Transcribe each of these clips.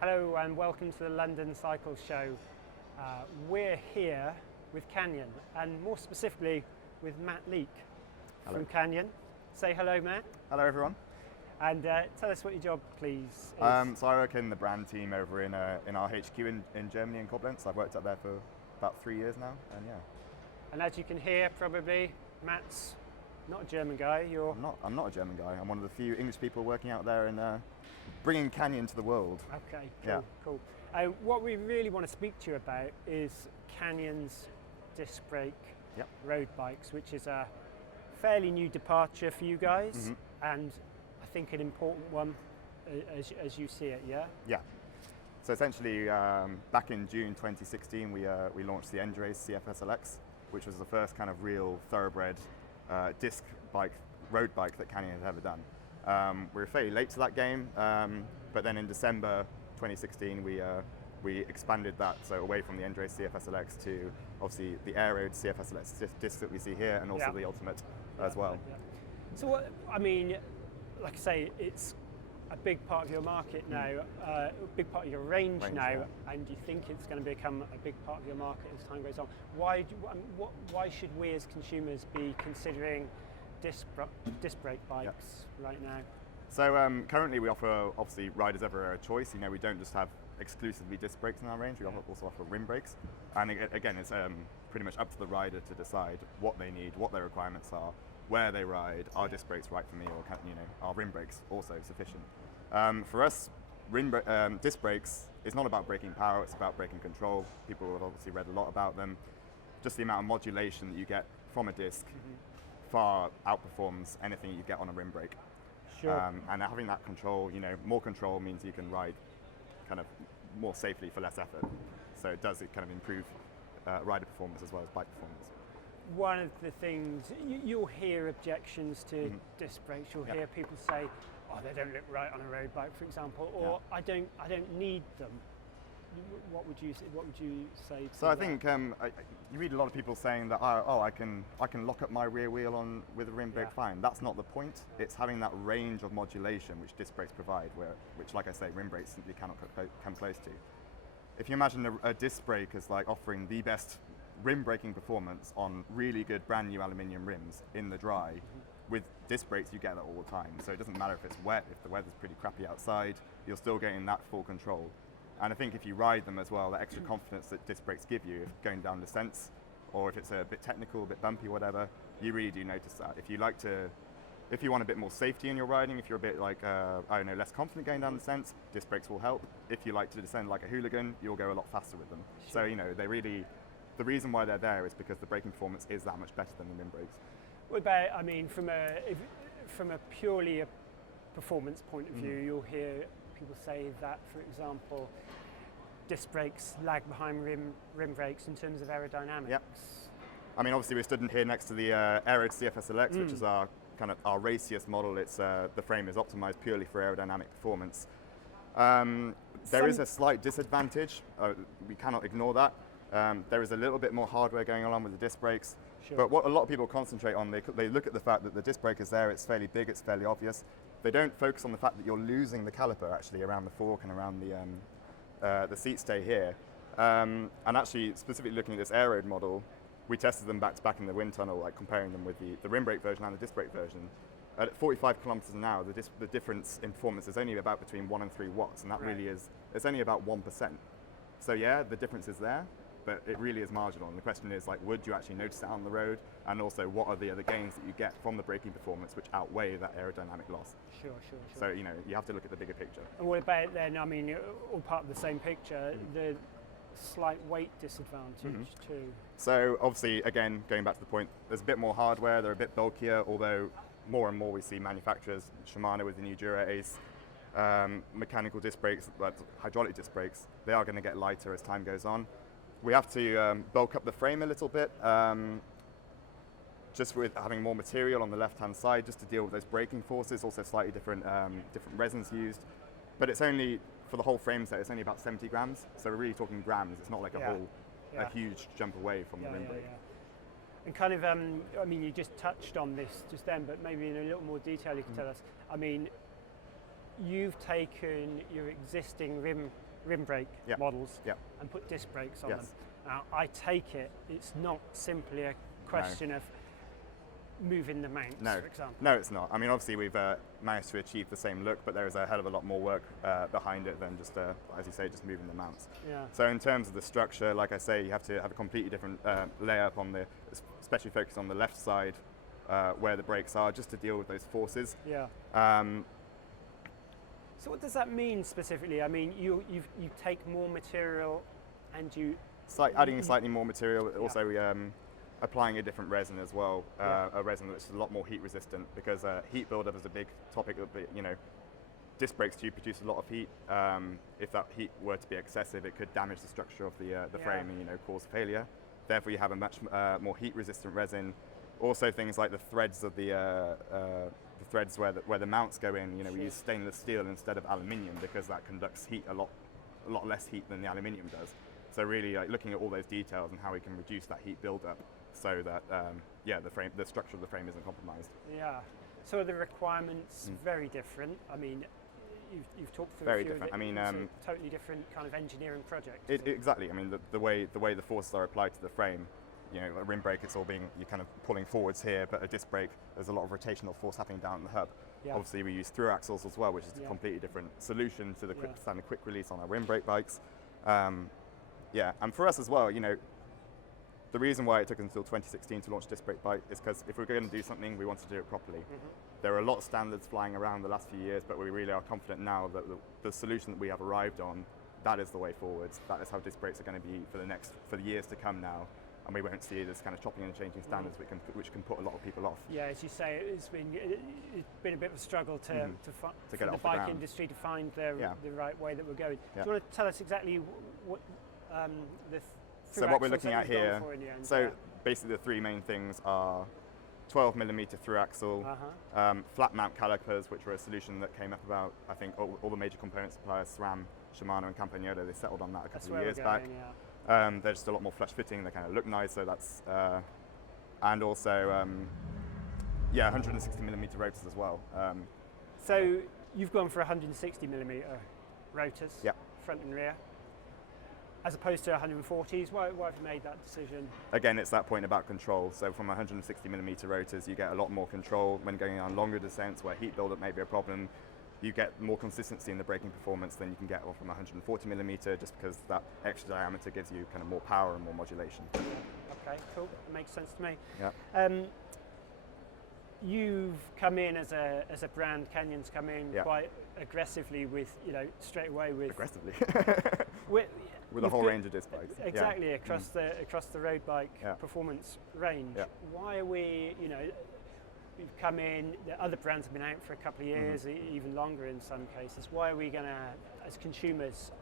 Hello and welcome to the London Cycle Show. We're here with Canyon and more specifically with Matt Leake from Canyon. Say hello, Matt. Hello everyone. And tell us what your job, please, is. So I work in the brand team over in our HQ in Germany, in Koblenz. I've worked up there for about 3 years now, and yeah. And as you can hear, probably, Matt's not a German guy. I'm not a German guy. I'm one of the few English people working out there and bringing Canyon to the world. Okay, cool, Yeah. cool. What we really want to speak to you about is Canyon's disc brake Yep. road bikes, which is a fairly new departure for you guys, and I think an important one as you see it, yeah? Yeah. So essentially, back in June 2016, we launched the Endurace CF SLX, which was the first kind of real thoroughbred disc bike, road bike that Canyon had ever done. We were fairly late to that game, but then in December 2016 we expanded that, so away from the Endurace CF SLX to obviously the Aero CF SLX disc that we see here, and also the Ultimate as well. Yeah. So what, I mean, like I say, it's a big part of your market now, a big part of your range now, yeah. and you think it's going to become a big part of your market as time goes on. Why should we as consumers be considering disc brake bikes right now? So currently we offer obviously riders everywhere a choice. You know, we don't just have exclusively disc brakes in our range. We also offer rim brakes, and again, it's pretty much up to the rider to decide what they need, what their requirements are, where they ride. Are disc brakes right for me, or are rim brakes also sufficient? For us, disc brakes is not about braking power; it's about braking control. People have obviously read a lot about them. Just the amount of modulation that you get from a disc far outperforms anything you get on a rim brake. Sure. And having that control, more control means you can ride kind of more safely for less effort. So it kind of improve rider performance as well as bike performance. One of the things you'll hear objections to disc brakes. You'll hear people say, "Oh, they don't look right on a road bike," for example, or "I don't need them." What would you say? To So I that? think you read a lot of people saying that I can lock up my rear wheel with a rim brake fine. That's not the point. It's having that range of modulation which disc brakes provide, which, like I say, rim brakes simply cannot come close to. If you imagine a disc brake as like offering the best rim braking performance on really good brand new aluminium rims in the dry, with disc brakes you get that all the time. So it doesn't matter if it's wet, if the weather's pretty crappy outside, you're still getting that full control. And I think if you ride them as well, the extra confidence that disc brakes give you, if going down descents, or if it's a bit technical, a bit bumpy, whatever, you really do notice that. If you want a bit more safety in your riding, if you're a bit like, less confident going down descents, disc brakes will help. If you like to descend like a hooligan, you'll go a lot faster with them. Sure. So, the reason why they're there is because the braking performance is that much better than the rim brakes. What about, I mean, from a purely a performance point of view, you'll hear people say that, for example, disc brakes lag behind rim brakes in terms of aerodynamics. Yep. I mean, obviously we're stood here next to the Aero CF SLX, which is our raciest model. It's the frame is optimized purely for aerodynamic performance. There is a slight disadvantage. We cannot ignore that. There is a little bit more hardware going on with the disc brakes. Sure. But what a lot of people concentrate on, they look at the fact that the disc brake is there, it's fairly big, it's fairly obvious. They don't focus on the fact that you're losing the caliper actually around the fork and around the seat stay here. And actually, specifically looking at this Aero model, we tested them back to back in the wind tunnel, like comparing them with the rim brake version and the disc brake version. At 45 kilometers an hour, the difference in performance is only about between 1 and 3 watts, and that really is, it's only about 1%. So yeah, the difference is there, but it really is marginal. And the question is, like, would you actually notice that on the road? And also, what are the other gains that you get from the braking performance which outweigh that aerodynamic loss? Sure. So, you have to look at the bigger picture. And what about then, I mean, all part of the same picture, the slight weight disadvantage too? So obviously, again, going back to the point, there's a bit more hardware, they're a bit bulkier, although more and more we see manufacturers, Shimano with the new Dura Ace, mechanical disc brakes, like hydraulic disc brakes, they are going to get lighter as time goes on. We have to bulk up the frame a little bit, just with having more material on the left-hand side, just to deal with those braking forces. Also, slightly different resins used, but it's only for the whole frame set. It's only about 70 grams, so we're really talking grams. It's not like a huge jump away from the rim brake. And kind of, I mean, you just touched on this just then, but maybe in a little more detail you can tell us. I mean, you've taken your existing rim rim brake models and put disc brakes on them. Now, I take it's not simply a question of moving the mounts, for example. No, it's not. I mean, obviously we've managed to achieve the same look, but there is a hell of a lot more work behind it than just, as you say, just moving the mounts. Yeah. So in terms of the structure, like I say, you have to have a completely different layup on especially focused on the left side where the brakes are, just to deal with those forces. Yeah. So what does that mean specifically? I mean, you take more material and you... adding slightly more material, also applying a different resin as well, a resin that's a lot more heat resistant, because heat buildup is a big topic. Disc brakes do produce a lot of heat. If that heat were to be excessive, it could damage the structure of the frame and cause failure. Therefore, you have a much more heat resistant resin. Also, things like the threads of the threads where the mounts go in. We use stainless steel instead of aluminium, because that conducts heat a lot less heat than the aluminium does. So really, looking at all those details and how we can reduce that heat buildup, so that the structure of the frame isn't compromised. Yeah. So are the requirements very different? I mean, you've talked through very a few different. Of it. I mean, totally different kind of engineering project. Exactly. I mean, the way the forces are applied to the frame. A rim brake, it's all you're kind of pulling forwards here, but a disc brake, there's a lot of rotational force happening down the hub. Yeah. Obviously, we use through axles as well, which is a completely different solution to the standard quick release on our rim brake bikes. And for us as well, the reason why it took until 2016 to launch a disc brake bike is because if we're going to do something, we want to do it properly. There are a lot of standards flying around the last few years, but we really are confident now that the solution that we have arrived on, that is the way forwards. That is how disc brakes are going to be for the years to come now. And we won't see this kind of chopping and changing standards which can put a lot of people off. Yeah, as you say, it's been a bit of a struggle for the bike industry to find the right way that we're going. Yeah. Do you want to tell us exactly what So what we're looking at here, basically the three main things are 12mm through axle, flat mount calipers, which were a solution that came up about, I think, all the major component suppliers, SRAM, Shimano and Campagnolo, they settled on that a couple of years back. They're just a lot more flush fitting, they kind of look nice, so that's, and also, 160mm rotors as well. So you've gone for 160mm rotors, front and rear, as opposed to 140s. Why have you made that decision? Again, it's that point about control. So from 160mm rotors, you get a lot more control when going on longer descents where heat buildup may be a problem. You get more consistency in the braking performance than you can get from 140mm, just because that extra diameter gives you kind of more power and more modulation. Okay, cool. That makes sense to me. Yeah. You've come in as a brand. Canyon's come in quite aggressively with straight away with aggressively with a whole range of disc bikes. Exactly across the road bike performance range. Yeah. Why are we we've come in, the other brands have been out for a couple of years, even longer in some cases. Why are we going to, as consumers,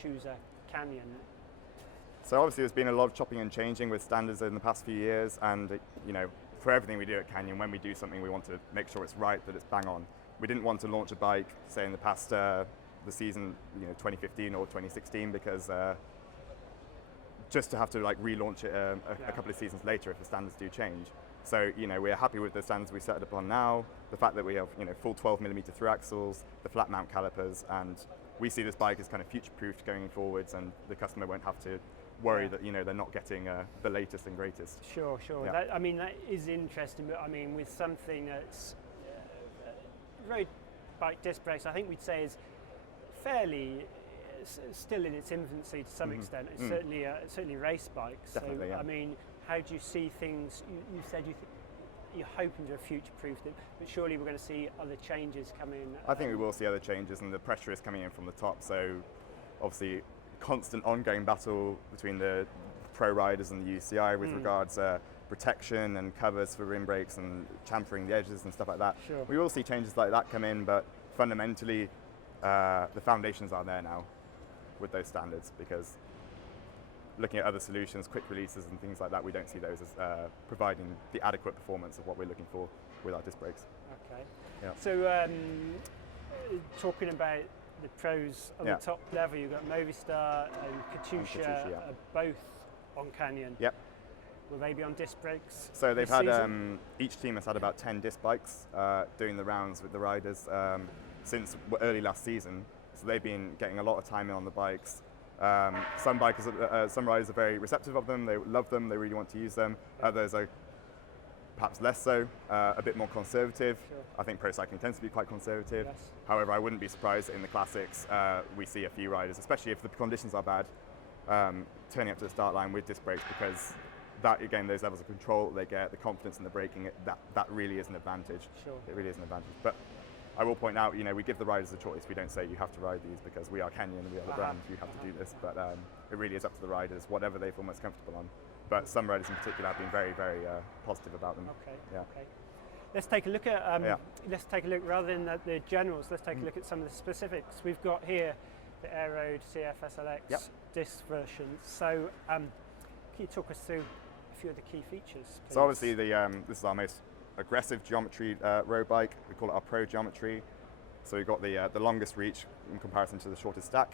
choose a Canyon? So obviously there's been a lot of chopping and changing with standards in the past few years, and for everything we do at Canyon, when we do something we want to make sure it's right, that it's bang on. We didn't want to launch a bike, say in the past, the season 2015 or 2016, because just to have to relaunch it a couple of seasons later if the standards do change. So we're happy with the standards we set it upon now, the fact that we have full 12mm through axles, the flat mount calipers, and we see this bike as kind of future-proofed going forwards, and the customer won't have to worry that they're not getting the latest and greatest. Sure. Yeah. That is interesting, but with something that's road bike disc brakes, I think we'd say is fairly still in its infancy to some extent. It's certainly race bikes. Definitely, so how do you see things? You said you're hoping to future-proof it, but surely we're going to see other changes come in. I think we will see other changes, and the pressure is coming in from the top. So obviously, constant ongoing battle between the pro riders and the UCI with regards protection and covers for rim brakes and chamfering the edges and stuff like that. Sure. We will see changes like that come in, but fundamentally, the foundations are there now with those standards, because looking at other solutions, quick releases and things like that, we don't see those as providing the adequate performance of what we're looking for with our disc brakes. Okay. Yeah. So talking about the pros on the top level, you've got Movistar and Katusha, both on Canyon. Yep. Will they be on disc brakes? So they've had, each team has had about 10 disc bikes doing the rounds with the riders since early last season. So they've been getting a lot of time in on the bikes. Some bikers, some riders are very receptive of them. They love them. They really want to use them. Others are perhaps less so, a bit more conservative. Sure. I think pro cycling tends to be quite conservative. Yes. However, I wouldn't be surprised in the classics we see a few riders, especially if the conditions are bad, turning up to the start line with disc brakes, because that, again, those levels of control they get, the confidence in the braking, that really is an advantage. Sure. It really is an advantage. But I will point out, we give the riders a choice. We don't say you have to ride these because we are Kenyan, we are the brand, you have to do this. But it really is up to the riders, whatever they feel most comfortable on. But some riders in particular have been very, very positive about them. Okay. Yeah. Okay. Let's take a look at. Let's take a look rather than the generals. Let's take a look at some of the specifics. We've got here the Air Road CF SLX disc version. So, can you talk us through a few of the key features, please? So obviously, this is our most aggressive geometry road bike. We call it our Pro geometry. So we've got the longest reach in comparison to the shortest stack.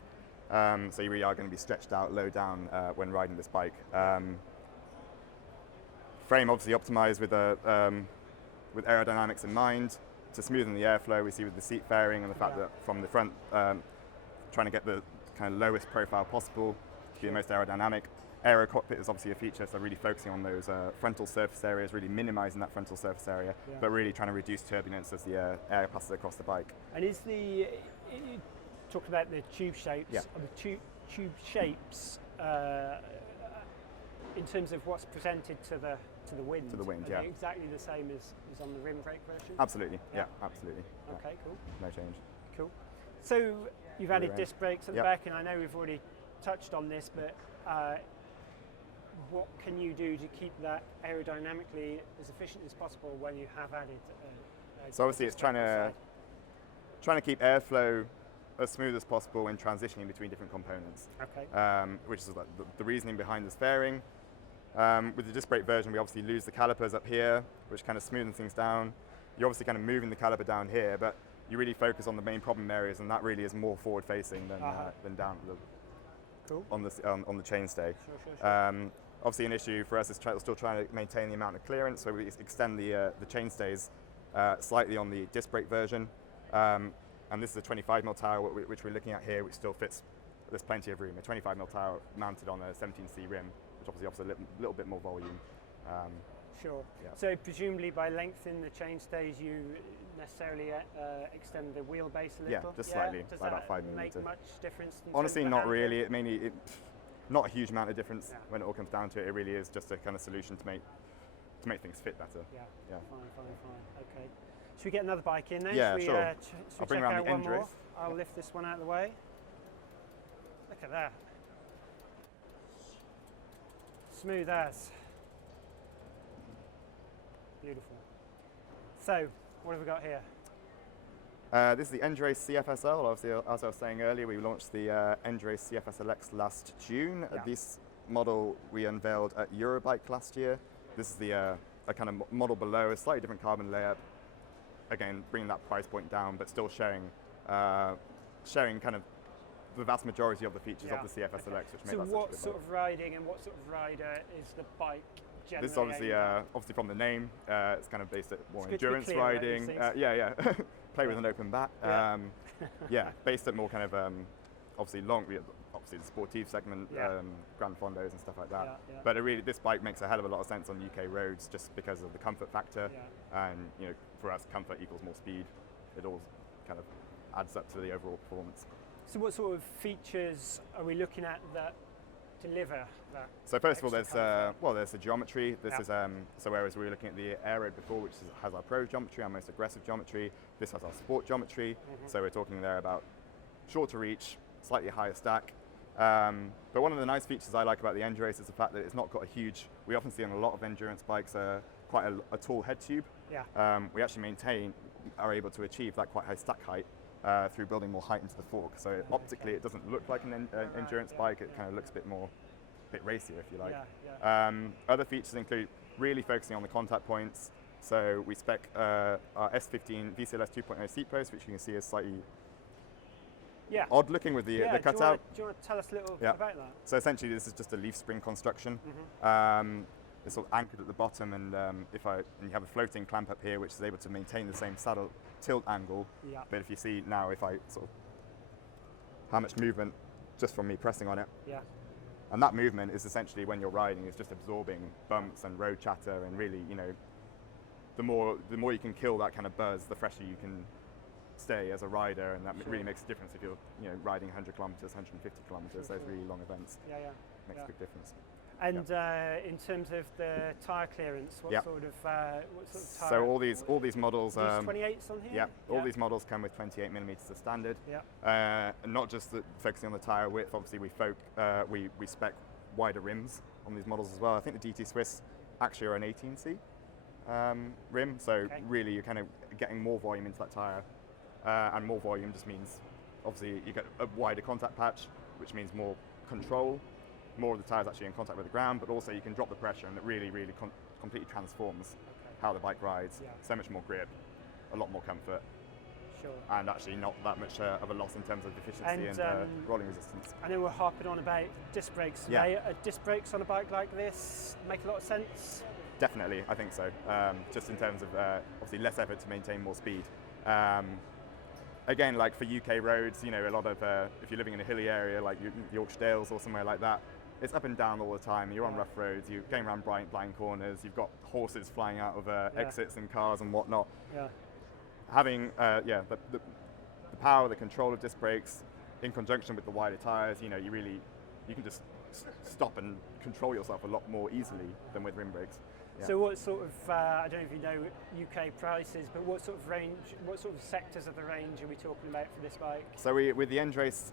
So you really are going to be stretched out low down when riding this bike. Frame obviously optimized with aerodynamics in mind to smoothen the airflow. We see with the seat fairing and the fact that from the front, trying to get the kind of lowest profile possible to be the most aerodynamic. Aero cockpit is obviously a feature, so really focusing on those frontal surface areas, really minimizing that frontal surface area, but really trying to reduce turbulence as the air passes across the bike. And you talked about the tube shapes. Yeah. Are the tube shapes in terms of what's presented to the wind? To the wind, are they exactly the same as on the rim brake version? Absolutely, yeah, absolutely. Okay, cool. No change. Cool. So you've added disc brakes at the back, and I know we've already touched on this, but what can you do to keep that aerodynamically as efficient as possible when you have added? So obviously, it's trying to keep airflow as smooth as possible when transitioning between different components. Okay. Which is like the reasoning behind this fairing. With the disc brake version, we obviously lose the calipers up here, which kind of smoothens things down. You're obviously kind of moving the caliper down here, but you really focus on the main problem areas, and that really is more forward-facing than down on the chainstay. Sure. Obviously, an issue for us is still trying to maintain the amount of clearance, so we extend the chainstays slightly on the disc brake version. And this is a 25mm tower, which we're looking at here, which still fits. There's plenty of room. A 25mm tower mounted on a 17C rim, which obviously offers a little bit more volume. Sure. Yeah. So presumably by lengthening the chainstays, you necessarily extend the wheelbase a little? Yeah, just slightly, Does by that about 5 millimeters. make much difference? Honestly, not really. Not a huge amount of difference when it all comes down to it. It really is just a kind of solution to make things fit better. Yeah. Fine. Okay. Should we get another bike in then? Yeah, should we, sure. Should I'll bring check around out the one Endurance. more? I'll lift this one out of the way. Look at that. Smooth as. Beautiful. So, what have we got here? This is the Endurance CFSL. Obviously, as I was saying earlier, we launched the Endurance CFSLX last June. Yeah. This model we unveiled at Eurobike last year. This is the a kind of model below, a slightly different carbon layout. Again, bringing that price point down, but still sharing kind of the vast majority of the features of the CF SLX, which made So that what such a good sort bike. of riding and what sort of rider is the bike generally? This is obviously aimed at? obviously from the name, it's kind of based at more It's good to be endurance clear about riding. these things. Yeah. Play with an open bat. Based at more kind of obviously obviously the sportive segment, Grand Fondos and stuff like that. Yeah. But this bike makes a hell of a lot of sense on UK roads just because of the comfort factor. And for us, comfort equals more speed. It all kind of adds up to the overall performance. So what sort of features are we looking at that deliver that? So first of all, extra comfort? there's the geometry. This is so whereas we were looking at the Air Road before, which has our pro geometry, our most aggressive geometry. This has our sport geometry. So we're talking there about shorter reach, slightly higher stack. But one of the nice features I like about the Endurace is the fact that it's not got a huge. We often see on a lot of endurance bikes quite a tall head tube. Yeah. We actually are able to achieve that quite high stack height through building more height into the fork. So optically, it doesn't look like an endurance bike. It kind of looks a bit racier, if you like. Other features include really focusing on the contact points. So we spec our S15 VCLS 2.0 seat post, which you can see is slightly odd looking with the cutout. Do you want to tell us a little about that? So essentially, this is just a leaf spring construction. It's sort of anchored at the bottom, and you have a floating clamp up here, which is able to maintain the same saddle tilt angle. But if you see now, if I sort of how much movement just from me pressing on it. Yeah. And that movement is essentially, when you're riding, is just absorbing bumps and road chatter, and really, the more you can kill that kind of buzz, the fresher you can stay as a rider, and that really makes a difference if you're riding 100 kilometers, 150 kilometers, those really long events. Makes a big difference. And in terms of the tyre clearance, what sort of tyre? So all these models, 28s on here. All these models come with 28 millimeters as standard. And not just focusing on the tyre width. Obviously, we spec wider rims on these models as well. I think the DT Swiss actually are an 18C rim, so really you're kind of getting more volume into that tyre, and more volume just means obviously you get a wider contact patch, which means more control. More of the tyres actually in contact with the ground, but also you can drop the pressure, and it really, really completely transforms how the bike rides. So much more grip, a lot more comfort, and actually not that much of a loss in terms of efficiency and rolling resistance. I know we're harping on about disc brakes today. Are disc brakes on a bike like this make a lot of sense? Definitely, I think so. Just in terms of obviously less effort to maintain more speed. Again, like for UK roads, a lot of, if you're living in a hilly area like Yorkshire Dales or somewhere like that, it's up and down all the time. You're on rough roads, you're going around blind corners, you've got horses flying out of exits and cars and whatnot. Having the power, the control of disc brakes in conjunction with the wider tyres, you can just stop and control yourself a lot more easily than with rim brakes. So what sort of, I don't know if you know UK prices, but what sort of range, what sort of sectors of the range are we talking about for this bike? So with the Endrace,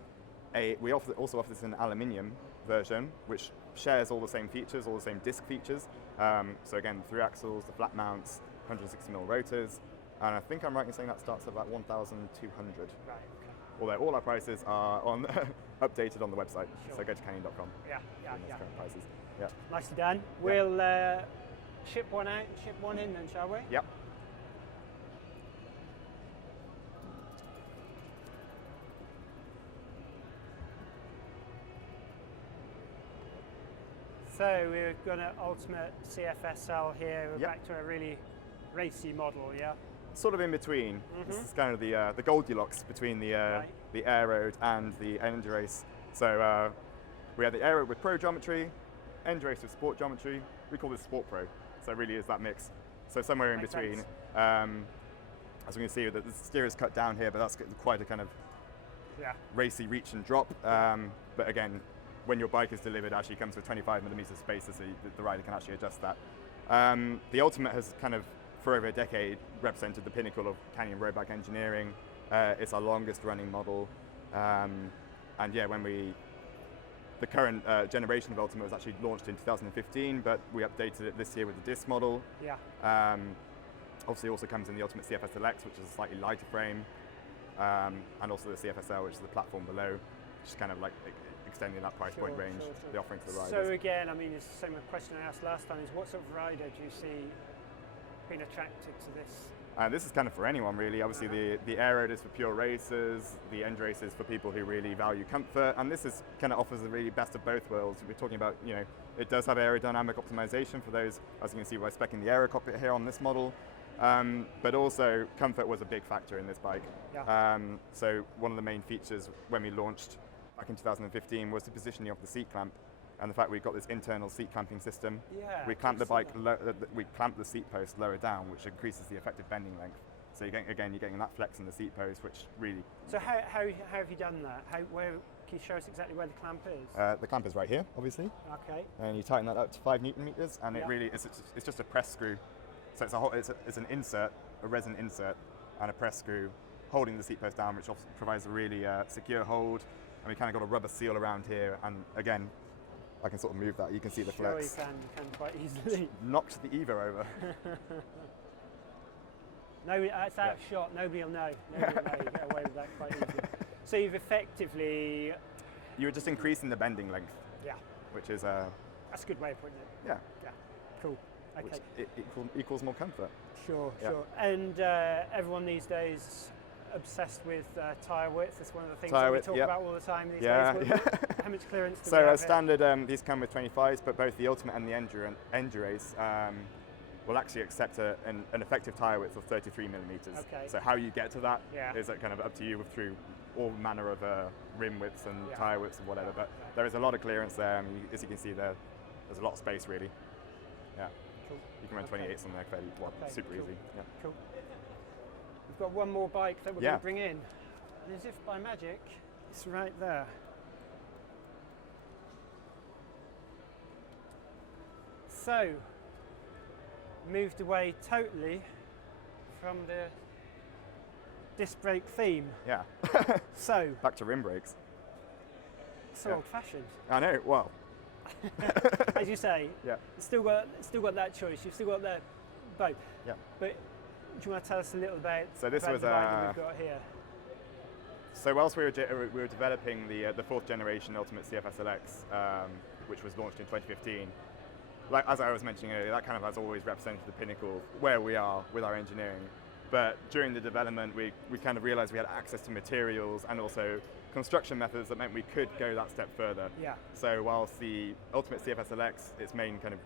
we also offer this in an aluminium version, which shares all the same features, all the same disc features. So again, 3 axles, the flat mounts, 160mm rotors, and I think I'm right in saying that starts at about 1,200. Right. Okay. Although all our prices are updated on the website, so go to canyon.com. Current prices. Nicely done. We'll ship one out and ship one in then, shall we? Yep. So we've got an Ultimate CFSL here. We're back to a really racy model, Sort of in between. This is kind of the Goldilocks between the Aeroad and the Endrace. So we have the Aeroad with Pro geometry, Endrace with Sport geometry. We call this Sport Pro. So it really is that mix. So somewhere in between. As we can see, the steer is cut down here, but that's quite a kind of racy reach and drop. But again, when your bike is delivered, actually comes with 25mm space, so the rider can actually adjust that. The Ultimate has kind of, for over a decade, represented the pinnacle of Canyon road bike engineering. It's our longest running model. And the current generation of Ultimate was actually launched in 2015, but we updated it this year with the disc model. Obviously also comes in the Ultimate CFSLX, which is a slightly lighter frame, and also the CFSL, which is the platform below, which is kind of like extending that price point range, the offering to the riders. So again, I mean, it's the same question I asked last time, is what sort of rider do you see being attracted to this? This is kind of for anyone really. Obviously the Aeroad is for pure racers, the Endrace is for people who really value comfort, and this is kind of offers the really best of both worlds. We're talking about, it does have aerodynamic optimization for those, as you can see by speccing the aero cockpit here on this model, but also comfort was a big factor in this bike. So one of the main features when we launched back in 2015 was the positioning of the seat clamp, and the fact we've got this internal seat clamping system. We clamp the bike, we clamp the seat post lower down, which increases the effective bending length. So you're getting that flex in the seat post, which really. So how have you done that? Can you show us exactly where the clamp is? The clamp is right here, obviously. Okay. And you tighten that up to 5 Newton meters, and it really it's just a press screw. So it's an insert, a resin insert, and a press screw holding the seat post down, which provides a really secure hold. And we kind of got a rubber seal around here, and again, I can sort of move that. You can see the flex. You can quite easily. Knocked the Evo over. No, it's out of shot. Nobody will know. You get away with that quite easily. So you've effectively. You were just increasing the bending length. Which is that's a good way of putting it. Yeah. Cool. Okay. Which equals more comfort. Sure. And everyone these days obsessed with tyre width. It's one of the things that we talk about all the time these days. How much clearance do we have? So as standard, these come with 25s, but both the Ultimate and the Endurace will actually accept an effective tyre width of 33 millimeters. Okay. So how you get to that is Yeah. kind of up to you through all manner of rim widths and Yeah. tyre widths and whatever. But there is a lot of clearance there. I mean, as you can see there, there's a lot of space really. Yeah. Cool. You can run 28s on there fairly, Okay, super cool. easy. Yeah. Cool. We've got one more bike that we're Yeah. going to bring in. And as if by magic, it's right there. So, moved away totally from the disc brake theme. Yeah. So, Back to rim brakes. so Yeah. old-fashioned. I know. Well. As you say, Yeah. still got that choice. You've still got that both. Yeah. But do you want to tell us a little about, So this about was the bike that we've got here? So whilst we were developing the fourth generation Ultimate CF SLX, which was launched in 2015, like as I was mentioning earlier, that kind of has always represented the pinnacle of where we are with our engineering. But during the development, we kind of realized we had access to materials and also construction methods that meant we could go that step further. Yeah. So whilst the Ultimate CF SLX, its main kind of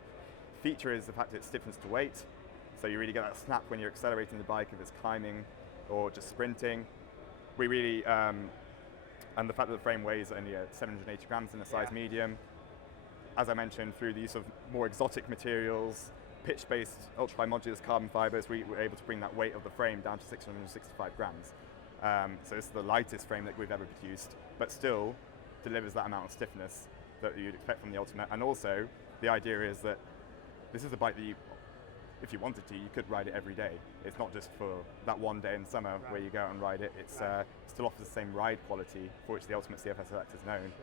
feature is the fact that it stiffens to weight. So you really get that snap when you're accelerating the bike if it's climbing or just sprinting. We really, and the fact that the frame weighs only 780 grams in a size medium. As I mentioned, through the use of more exotic materials, pitch-based ultra-high modulus carbon fibers, we were able to bring that weight of the frame down to 665 grams. So this is the lightest frame that we've ever produced, but still delivers that amount of stiffness that you'd expect from the Ultimate. And also, the idea is that this is a bike that you, if you wanted to, you could ride it every day. It's not just for that one day in summer where you go out and ride it. It's still offers the same ride quality for which the Ultimate CF SLX is known,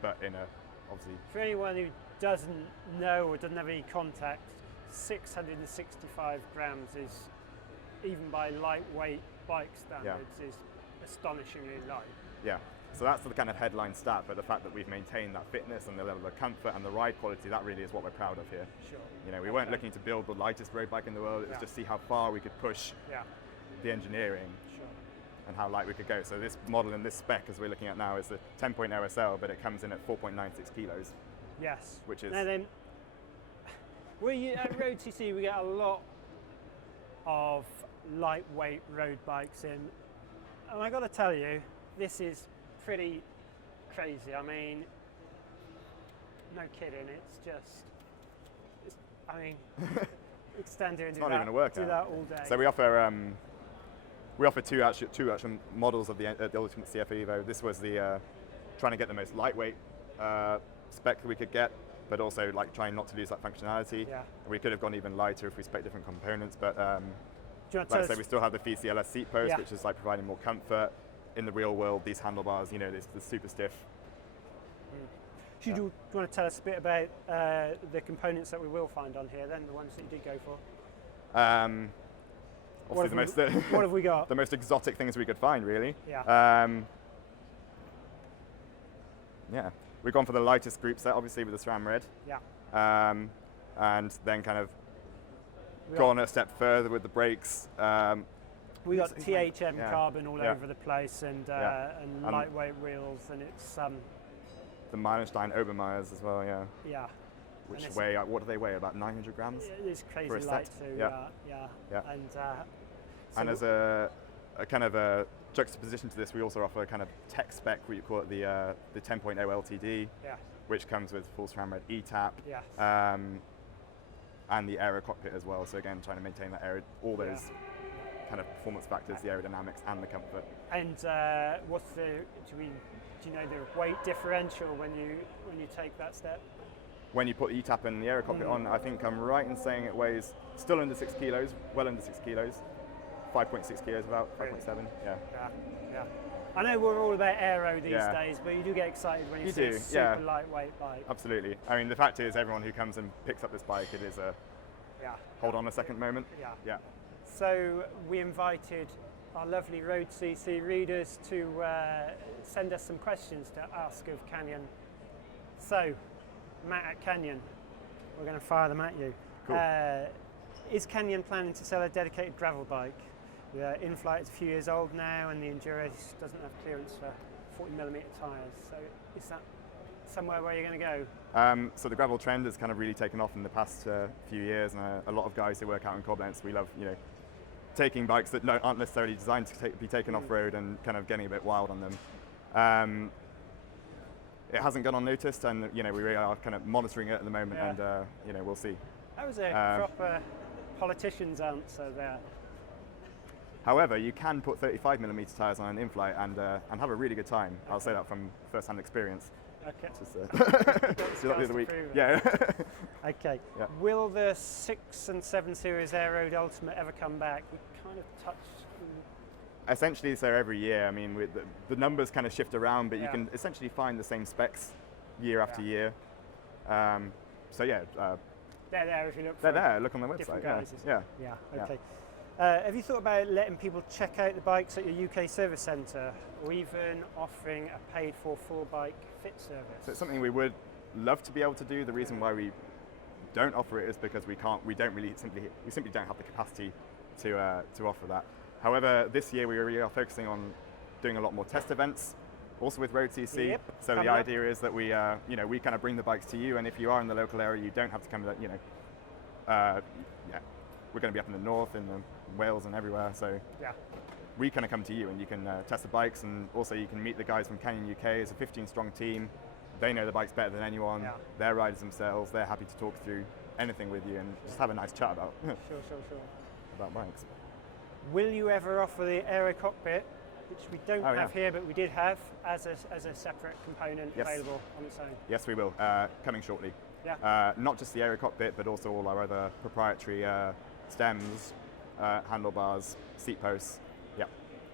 but in a, obviously... For anyone who doesn't know or doesn't have any context, 665 grams is, even by lightweight bike standards, is astonishingly light. Yeah, so that's the kind of headline stat, but the fact that we've maintained that fitness and the level of comfort and the ride quality, that really is what we're proud of here. Sure. You know, we weren't looking to build the lightest road bike in the world, it was just see how far we could push the engineering and how light we could go. So this model and this spec, as we're looking at now, is the 10.0 SL, but it comes in at 4.96 kilos. Yes. Which is... Now then, at road.cc we get a lot of lightweight road bikes in, and I got to tell you, this is pretty crazy. I mean, no kidding. It's just, I mean, we could stand here and do that all day. So we offer two actual models of the Ultimate CF Evo. This was the trying to get the most lightweight spec that we could get, but also like trying not to lose that functionality. Yeah. We could have gone even lighter if we spec different components, but like I said, we still have the VCLS seat post, which is like providing more comfort. In the real world, these handlebars, you know, they're super stiff. Do you want to tell us a bit about the components that we will find on here, then, the ones that you did go for? Obviously, what have we got? The most exotic things we could find, really. Yeah. Yeah, we've gone for the lightest group set, obviously, with the SRAM Red. Yeah. And then kind of gone a step further with the brakes. We got THM carbon all over the place, and lightweight wheels, and it's the Meilenstein Obermeyers as well, yeah. Which weigh, what do they weigh? About 900 grams. It's crazy for a light set? too. Yeah. And as a kind of a juxtaposition to this, we also offer a kind of tech spec, we call it the 10.0 LTD, which comes with full SRAM Red ETAP. Yeah. And the aero cockpit as well. So again, trying to maintain that all those kind of performance factors, the aerodynamics and the comfort. And what's do you know the weight differential when you take that step? When you put ETAP and the aero cockpit on, I think I'm right in saying it weighs still under 6 kilos, well under 6 kilos, 5.6 kilos about, 5.7, yeah. I know we're all about aero these days, but you do get excited when you see a super lightweight bike. Absolutely. I mean, the fact is, everyone who comes and picks up this bike, it is a hold on a second moment. Yeah. So we invited our lovely road.cc readers to send us some questions to ask of Canyon. So, Matt at Canyon, we're going to fire them at you. Cool. Is Canyon planning to sell a dedicated gravel bike? The in-flight is a few years old now, and the Enduro doesn't have clearance for 40mm tyres. So is that somewhere where you're going to go? So the gravel trend has kind of really taken off in the past few years, and a lot of guys who work out in Koblenz, we love, taking bikes that aren't necessarily designed to be taken off-road and kind of getting a bit wild on them. It hasn't gone unnoticed, and we really are kind of monitoring it at the moment, and we'll see. That was a proper politician's answer there. However, you can put 35mm tyres on an in-flight and have a really good time. Okay. I'll say that from first-hand experience. Okay. Just, the other week. Yeah. Okay. Yeah. Will the 6 and 7 Series Air Road Ultimate ever come back? We kind of touched. Essentially, it's there every year. I mean, the numbers kind of shift around, but you can essentially find the same specs year after year. They're there if you look. They're there. Look on the website. Yeah. Okay. Have you thought about letting people check out the bikes at your UK service centre, or even offering a paid-for full bike fit service? So it's something we would love to be able to do. The reason why we don't offer it is because we simply don't have the capacity to offer that. However, this year we really are focusing on doing a lot more test events, also with road.cc. Yep, so the idea is that we kind of bring the bikes to you, and if you are in the local area, you don't have to come. We're going to be up in the north, in Wales and everywhere, so we kind of come to you, and you can test the bikes, and also you can meet the guys from Canyon UK. It's a 15-strong team. They know the bikes better than anyone. They're riders themselves. They're happy to talk through anything with you and just have a nice chat about about bikes. Will you ever offer the aero cockpit, which we don't have here, but we did have as a separate component available on its own? Yes, we will. Coming shortly. Yeah. Not just the aero cockpit, but also all our other proprietary stems, handlebars, seat posts. Yeah,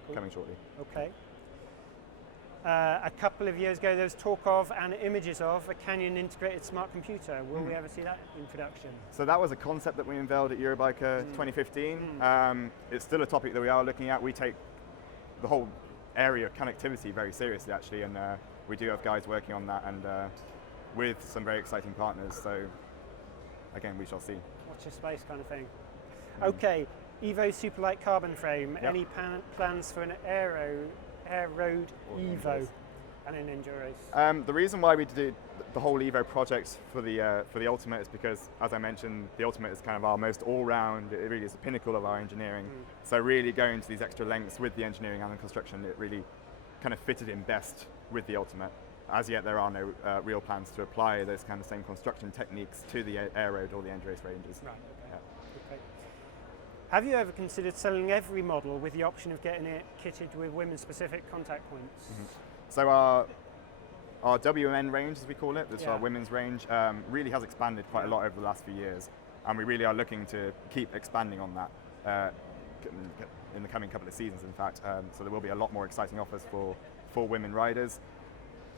cool. Coming shortly. Okay. A couple of years ago, there was talk of and images of a Canyon integrated smart computer. Will we ever see that in production? So that was a concept that we unveiled at Eurobiker 2015. It's still a topic that we are looking at. We take the whole area of connectivity very seriously, actually, and we do have guys working on that, and with some very exciting partners. So again, we shall see. Watch your space kind of thing. Okay, Evo Superlight carbon frame. Any plans for an Air Road Evo and an Enduro? The reason why we did the whole Evo project for the Ultimate is because, as I mentioned, the Ultimate is kind of our most all-round. It really is the pinnacle of our engineering. So really going to these extra lengths with the engineering and the construction, it really kind of fitted in best with the Ultimate. As yet, there are no real plans to apply those kind of same construction techniques to the Air Road or the Endurance ranges. Right. Okay. Have you ever considered selling every model with the option of getting it kitted with women-specific contact points? So our WMN range, as we call it, that's our women's range, really has expanded quite a lot over the last few years, and we really are looking to keep expanding on that in the coming couple of seasons, in fact. So there will be a lot more exciting offers for women riders.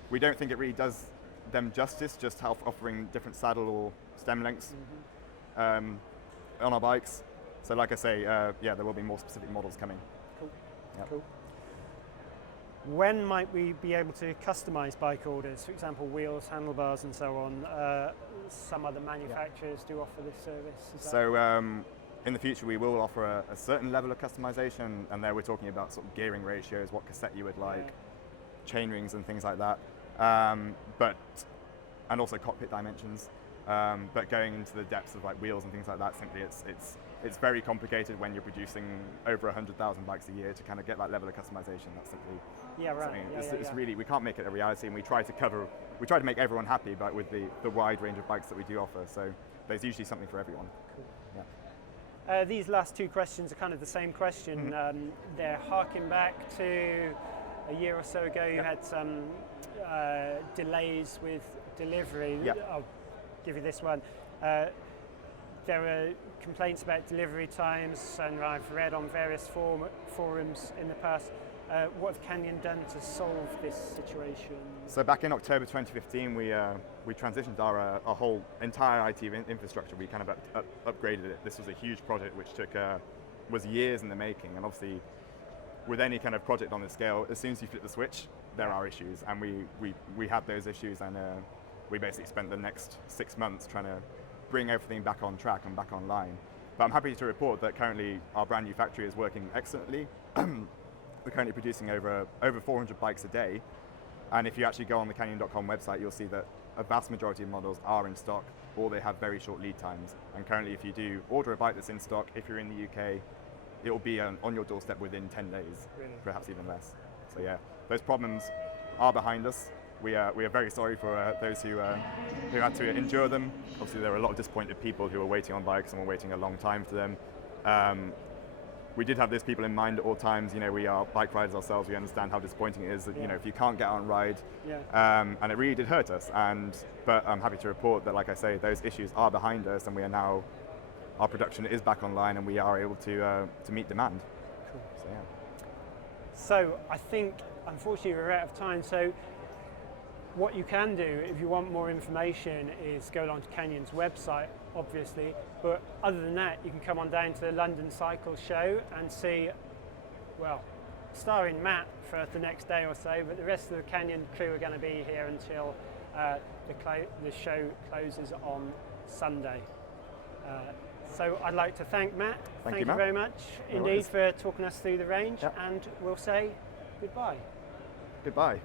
We don't think it really does them justice, just offering different saddle or stem lengths on our bikes. So like I say, there will be more specific models coming. Cool. Yep. Cool. When might we be able to customize bike orders? For example, wheels, handlebars, and so on. Some other manufacturers do offer this service. In the future, we will offer a certain level of customization, and there we're talking about sort of gearing ratios, what cassette you would like, chain rings and things like that. And also cockpit dimensions. But going into the depths of like wheels and things like that, simply it's very complicated when you're producing over 100,000 bikes a year to kind of get that level of customization. That's simply it's really, we can't make it a reality, and we try to make everyone happy, but with the wide range of bikes that we do offer. So there's usually something for everyone. Cool. Yeah. These last two questions are kind of the same question. They're harking back to a year or so ago. You had some delays with delivery. I'll give you this one. There were complaints about delivery times, and I've read on various forums in the past. What have Canyon done to solve this situation? So back in October 2015, we transitioned our whole entire IT infrastructure. We kind of upgraded it. This was a huge project which was years in the making, and obviously with any kind of project on this scale, as soon as you flip the switch, there are issues, and we had those issues, and we basically spent the next 6 months trying to bring everything back on track and back online. But I'm happy to report that currently our brand new factory is working excellently. We're currently producing over 400 bikes a day, And if you actually go on the Canyon.com website, you'll see that a vast majority of models are in stock, or they have very short lead times. And currently, if you do order a bike that's in stock, if you're in the UK, it will be on your doorstep within 10 days, really? Perhaps even less. So yeah, those problems are behind us. We are very sorry for those who had to endure them. Obviously, there were a lot of disappointed people who were waiting on bikes and were waiting a long time for them. We did have those people in mind at all times. You know, we are bike riders ourselves. We understand how disappointing it is that, you know, if you can't get out and ride, and it really did hurt us. But I'm happy to report that, like I say, those issues are behind us, and we are now, our production is back online, and we are able to meet demand. Cool. So yeah. So I think, unfortunately, we're out of time. So what you can do if you want more information is go along to Canyon's website, obviously, but other than that, you can come on down to the London Cycle Show and see, well, starring Matt for the next day or so, but the rest of the Canyon crew are going to be here until the show closes on Sunday. So I'd like to thank Matt. Thank you very much indeed for talking us through the range, and we'll say goodbye. Goodbye.